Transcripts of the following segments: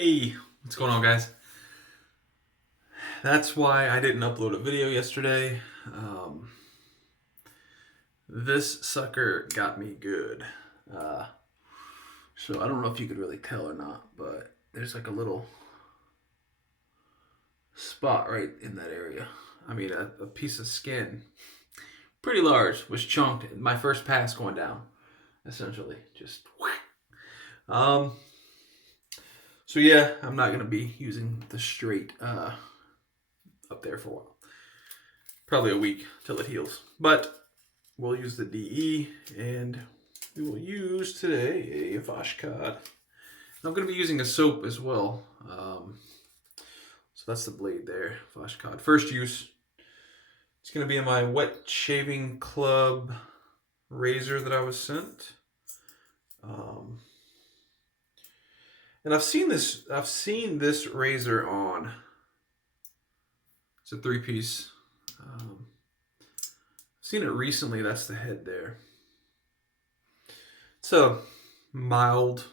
Hey, what's going on, guys? That's why I didn't upload a video yesterday. This sucker got me good. Uh, so I don't know if you could really tell or not, but there's like a little spot right in that area. I mean, a piece of skin, pretty large, was chunked. My first pass going down, essentially, just whack. Um. So yeah, I'm not gonna be using the straight up there for a while. Probably a week till it heals. But we'll use the DE, and we will use today a Voskhod. I'm going to be using a soap as well. So that's the blade there, Voskhod. First use, it's going to be in my wet shaving club razor that I was sent. And I've seen this razor on. It's a 3-piece. Seen it recently. That's the head there. It's a mild,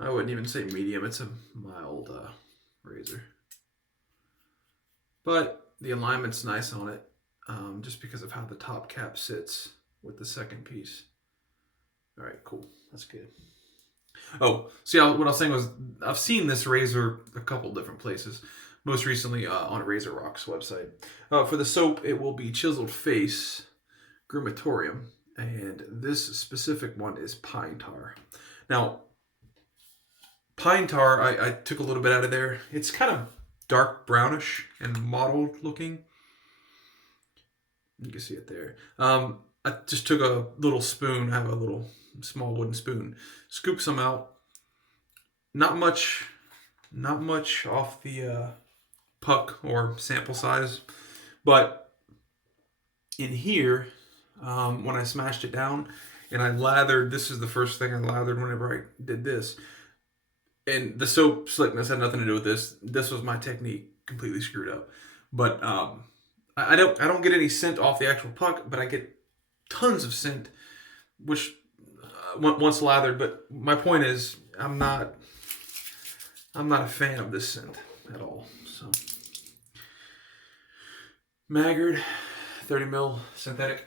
I wouldn't even say medium, it's a mild razor. But the alignment's nice on it, just because of how the top cap sits with the second piece. All right, cool. That's good. Oh, see, what I was saying was I've seen this razor a couple different places. Most recently on Razor Rock's website. For the soap, it will be Chiseled Face Groomatorium. And this specific one is pine tar. Now, pine tar, I took a little bit out of there. It's kind of dark brownish and mottled looking. You can see it there. I just took a little spoon. I have a little small wooden spoon. Scoop some out. Not much off the puck or sample size. But in here, when I smashed it down and I lathered, this is the first thing I lathered whenever I did this. And the soap slickness had nothing to do with this. This was my technique completely screwed up. But I don't get any scent off the actual puck, but I get tons of scent, which once lathered. But my point is, I'm not a fan of this scent at all. So Maggard, 30 mil synthetic.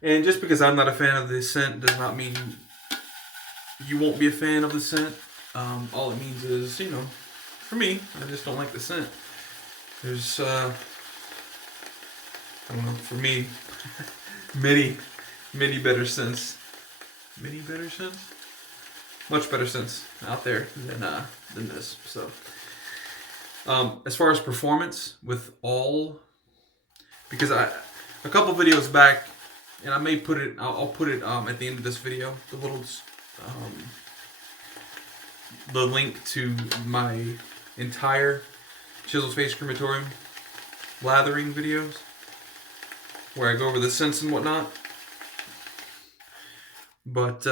And just because I'm not a fan of this scent does not mean you won't be a fan of the scent. All it means is, for me, I just don't like the scent. There's, I don't know, for me, many better scents. Many better scents? Much better scents out there than this. So, as far as performance with all, because a couple videos back, and I may put it, I'll put it at the end of this video, the link to my entire Chiseled Face Crematorium lathering videos, where I go over the scents and whatnot. But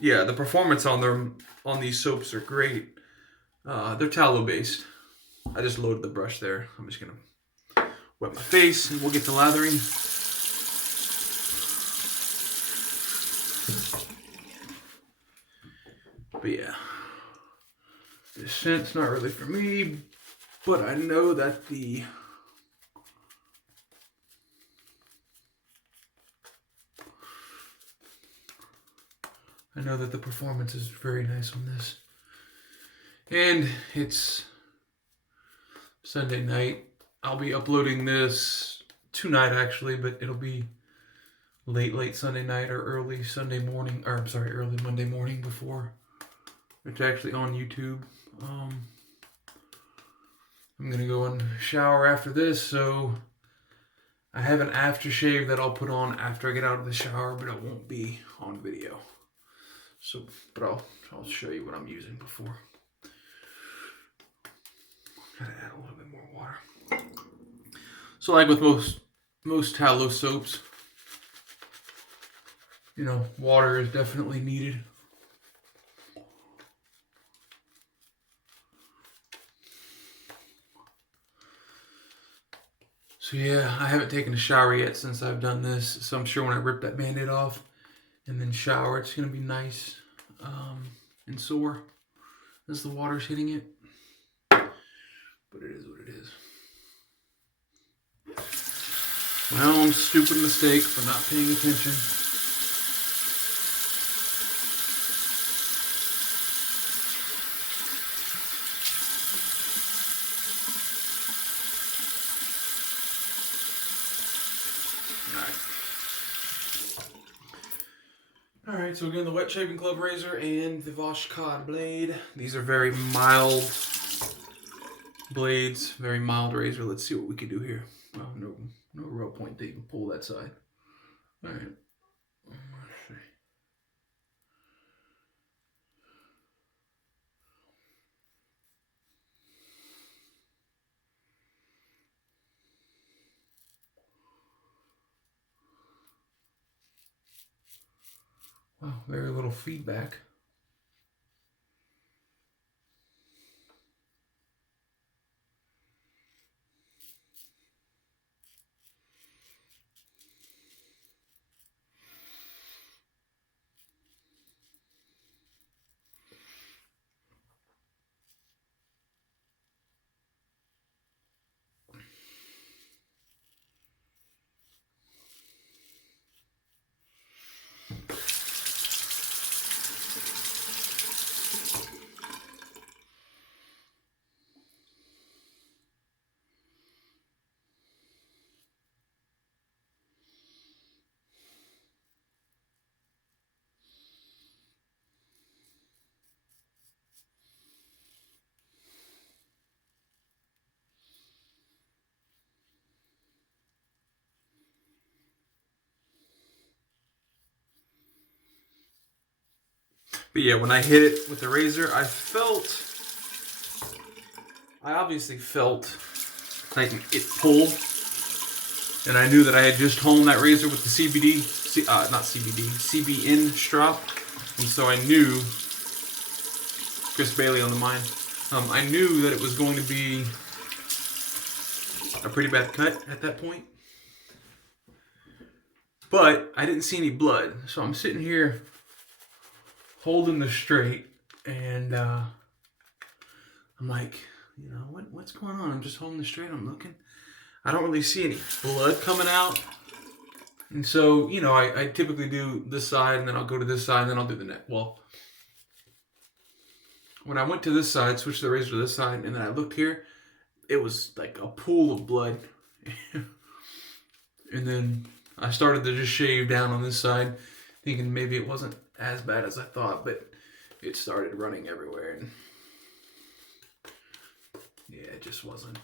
yeah, the performance on these soaps are great. They're tallow based. I just loaded the brush there. I'm just gonna wet my face and we'll get to lathering. But yeah, this scent's not really for me, but I know that the performance is very nice on this. And it's Sunday night. I'll be uploading this tonight actually, but it'll be late Sunday night or early Monday morning before it's actually on YouTube. I'm gonna go and shower after this, so I have an aftershave that I'll put on after I get out of the shower, but it won't be on video. So, but I'll show you what I'm using before. Gotta add a little bit more water. So, like with most tallow soaps, water is definitely needed. So yeah, I haven't taken a shower yet since I've done this, so I'm sure when I rip that Band-Aid off and then shower, it's going to be nice and sore. as the water's hitting it. But it is what it is. My own stupid mistake for not paying attention. Alright, so again, the Wet Shaving Club razor and the Voskhod blade. These are very mild blades, very mild razor. Let's see what we can do here. Well, no real point to even pull that side. Alright. Let's see. Wow, very little feedback. But yeah, when I hit it with the razor, I obviously felt like it pull. And I knew that I had just honed that razor with the CBN strop. And so I knew, Chris Bailey on the mine, I knew that it was going to be a pretty bad cut at that point. But I didn't see any blood. So I'm sitting here holding the straight, and I'm like, you know, what's going on? I'm just holding the straight, I'm looking. I don't really see any blood coming out. And so, you know, I typically do this side, and then I'll go to this side, and then I'll do the neck. Well, when I went to this side, switched the razor to this side, and then I looked here, it was like a pool of blood. And then I started to just shave down on this side, thinking maybe it wasn't as bad as I thought, but it started running everywhere, and yeah, it just wasn't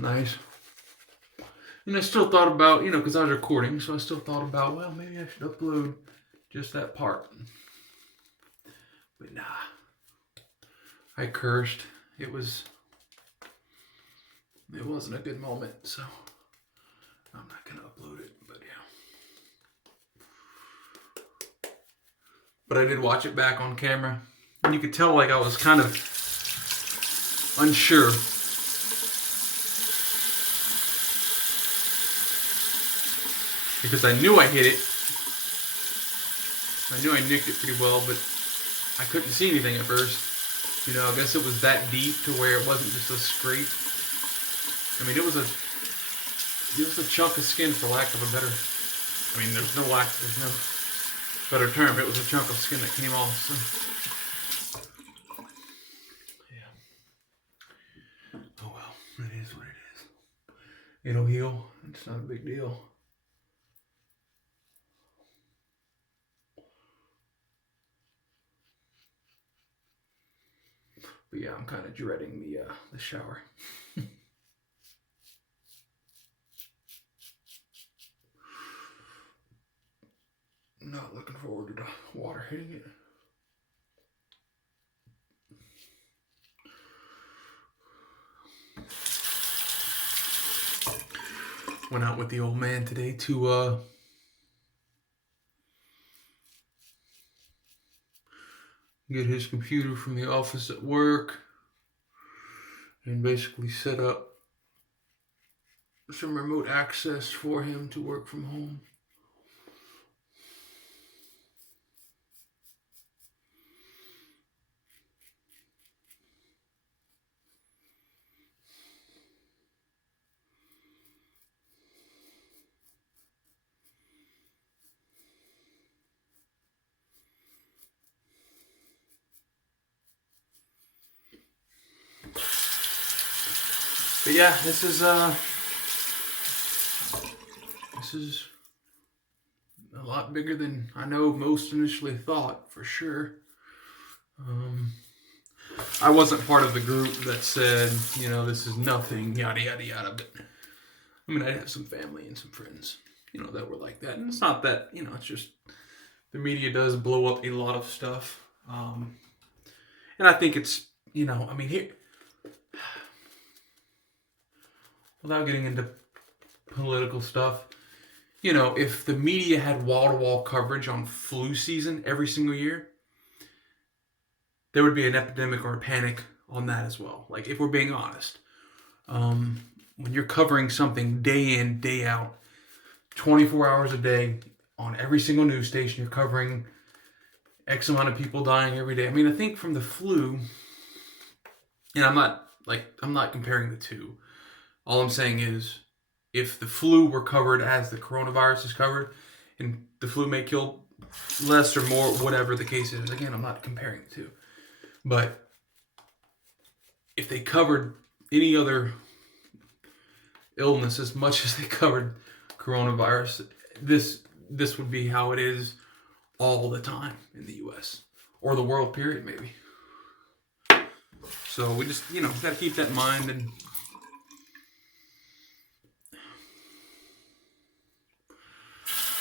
nice. And I still thought about, you know, because I was recording, so I still thought about, well, maybe I should upload just that part. But nah, I cursed. It wasn't a good moment, so I'm not gonna upload it. But yeah. But I did watch it back on camera, and you could tell like I was kind of unsure. Because I knew I hit it. I knew I nicked it pretty well, but I couldn't see anything at first. You know, I guess it was that deep to where it wasn't just a scrape. I mean, it was a chunk of skin, for lack of a better, I mean, there's no better term. It was a chunk of skin that came off. So, yeah. Oh well, it is what it is. It'll heal. It's not a big deal. But yeah, I'm kind of dreading the shower. Not looking forward to the water hitting it. Went out with the old man today to get his computer from the office at work and basically set up some remote access for him to work from home. But yeah, this is a lot bigger than I know most initially thought, for sure. I wasn't part of the group that said, you know, this is nothing, yada, yada, yada. But, I mean, I have some family and some friends, you know, that were like that. And it's not that, you know, it's just the media does blow up a lot of stuff. And I think it's, you know, I mean, here, without getting into political stuff, you know, if the media had wall-to-wall coverage on flu season every single year, there would be an epidemic or a panic on that as well. Like, if we're being honest. When you're covering something day in, day out, 24 hours a day, on every single news station, you're covering X amount of people dying every day. I mean, I think from the flu, and I'm not comparing the two. All I'm saying is, if the flu were covered as the coronavirus is covered, and the flu may kill less or more, whatever the case is. Again, I'm not comparing the two. But if they covered any other illness as much as they covered coronavirus, this would be how it is all the time in the U.S. or the world, period, maybe. So we just, you know, got to keep that in mind. And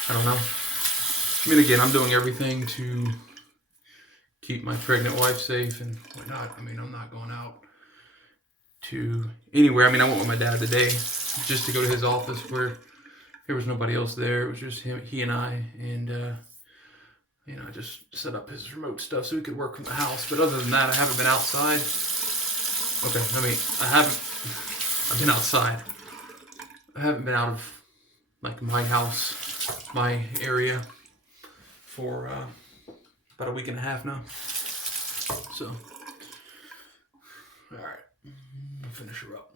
I don't know. I mean, again, I'm doing everything to keep my pregnant wife safe and whatnot. I mean, I'm not going out to anywhere. I mean, I went with my dad today just to go to his office where there was nobody else there. It was just he and I. And, you know, I just set up his remote stuff so he could work from the house. But other than that, I haven't been outside. Okay, I've been outside. I haven't been out of, like, my house, my area, for about a week and a half now. So, all right, I'll finish her up.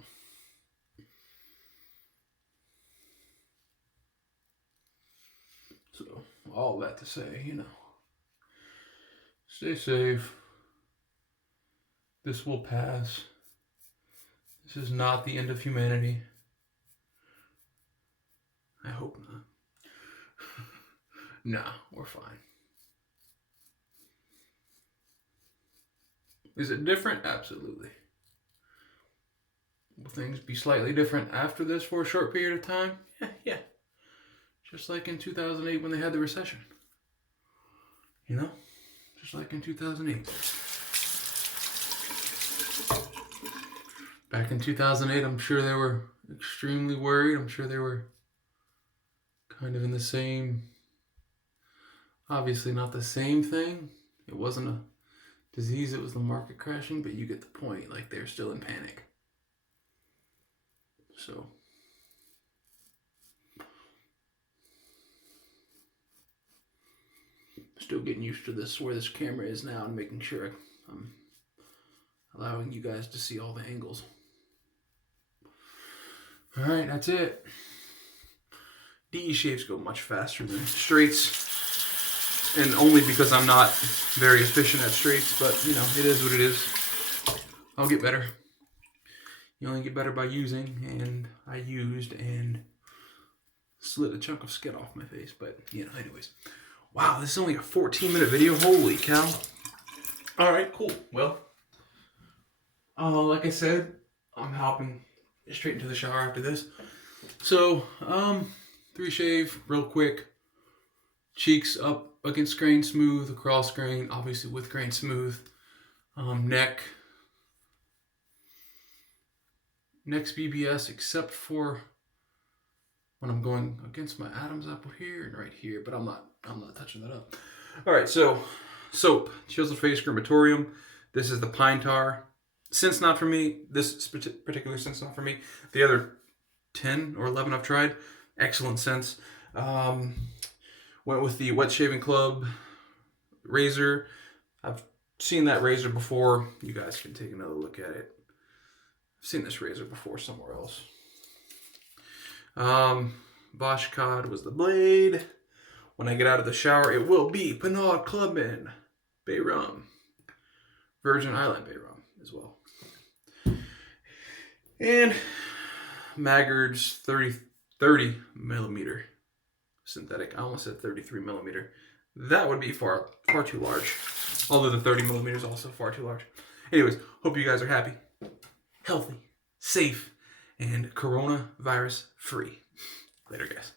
So, all that to say, you know, stay safe. This will pass. This is not the end of humanity. I hope not. Nah, we're fine. Is it different? Absolutely. Will things be slightly different after this for a short period of time? Yeah. Just like in 2008 when they had the recession. You know? Just like in 2008. Back in 2008, I'm sure they were extremely worried. I'm sure they were kind of in the same, obviously not the same thing. It wasn't a disease, it was the market crashing, but you get the point. Like, they're still in panic. So, still getting used to this, where this camera is now, and making sure I'm allowing you guys to see all the angles. Alright, that's it. DE shapes go much faster than straights, and only because I'm not very efficient at straights, but, you know, it is what it is. I'll get better. You only get better by using, and I used and slid a chunk of skin off my face, but, you know, anyways. Wow, this is only a 14-minute video. Holy cow. Alright, cool. Well, like I said, I'm hopping straight into the shower after this. So, 3 shave, real quick. Cheeks up against grain smooth, across grain, obviously with grain smooth. Neck's BBS, except for when I'm going against my Adam's apple here and right here, but I'm not touching that up. All right, so soap, Chiseled Face Groomatorium. This is the pine tar. Scent's not for me. This particular scent's not for me. The other 10 or 11 I've tried, excellent scents. Went with the Wet Shaving Club razor. I've seen that razor before. You guys can take another look at it. I've seen this razor before somewhere else. Voskhod was the blade. When I get out of the shower, it will be Pinaud Clubman Bay Rum. Virgin Island Bay Rum as well. And Maggard's 30 millimeter synthetic. I almost said 33 millimeter. That would be far too large. Although the 30 millimeter is also far too large. Anyways, hope you guys are happy, healthy, safe, and coronavirus free. Later, guys.